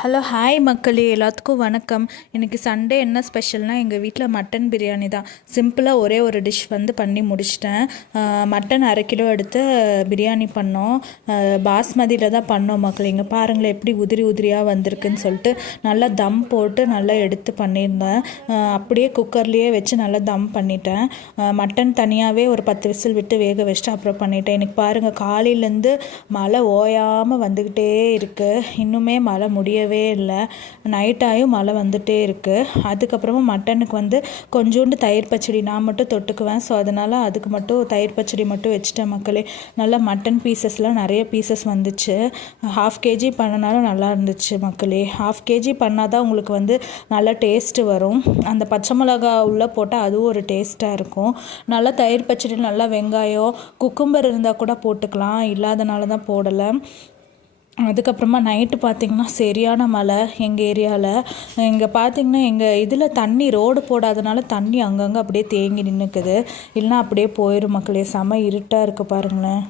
Hello hi மக்களே, எல்லாத்துக்கும் வணக்கம். இன்றைக்கி சண்டே என்ன ஸ்பெஷல்னால் எங்கள் வீட்டில் மட்டன் பிரியாணி தான். சிம்பிளாக ஒரே ஒரு டிஷ் பண்ணி முடிச்சிட்டேன். மட்டன் 1/2 கிலோ எடுத்து பிரியாணி பண்ணோம். பாஸ்மதியில் தான் பண்ணோம் மக்களே. இங்கே பாருங்களேன் எப்படி உதிரி உதிரியாக வந்திருக்குன்னு சொல்லிட்டு நல்லா தம் போட்டு நல்லா எடுத்து பண்ணியிருந்தேன். அப்படியே குக்கர்லேயே வச்சு நல்லா தம் பண்ணிட்டேன். மட்டன் தனியாகவே ஒரு 10 விசில் விட்டு வேக வச்சுட்டு அப்புறம் பண்ணிட்டேன். இன்றைக்கி பாருங்கள், காலையிலேருந்து மழை ஓயாமல் வந்துக்கிட்டே இருக்குது. இன்னுமே மழை முடியவே இல்லை. நைட்டாயும் மழை வந்துகிட்டே இருக்குது. அதுக்கப்புறமா மட்டனுக்கு கொஞ்சோண்டு தயிர் பச்சடி நான் மட்டும் தொட்டுக்குவேன். ஸோ அதனால் அதுக்கு மட்டும் தயிர் பச்சடி மட்டும் வச்சுட்டேன் மக்களே. நல்லா மட்டன் பீசஸ்லாம் நிறைய பீசஸ் வந்துச்சு. 1/2 kg பண்ணனாலும் நல்லா இருந்துச்சு மக்களே. 1/2 kg பண்ணால் தான் உங்களுக்கு நல்லா டேஸ்ட்டு வரும். அந்த பச்சை மிளகா உள்ளே போட்டால் அதுவும் ஒரு டேஸ்ட்டாக இருக்கும். நல்லா தயிர் பச்சடி, நல்லா வெங்காயம், குக்கும்பர் இருந்தால் கூட போட்டுக்கலாம், இல்லாதனால தான் போடலை. அதுக்கப்புறமா நைட்டு பார்த்திங்கன்னா சரியான மழை எங்கள் ஏரியாவில். இங்கே பார்த்திங்கன்னா எங்கள் இதில் தண்ணி ரோடு போடாதனால தண்ணி அங்கங்கே அப்படியே தேங்கி நின்றுக்குது. இல்லைனா அப்படியே போயிடும் மக்களே. செம இருட்டாக இருக்குது பாருங்களேன்.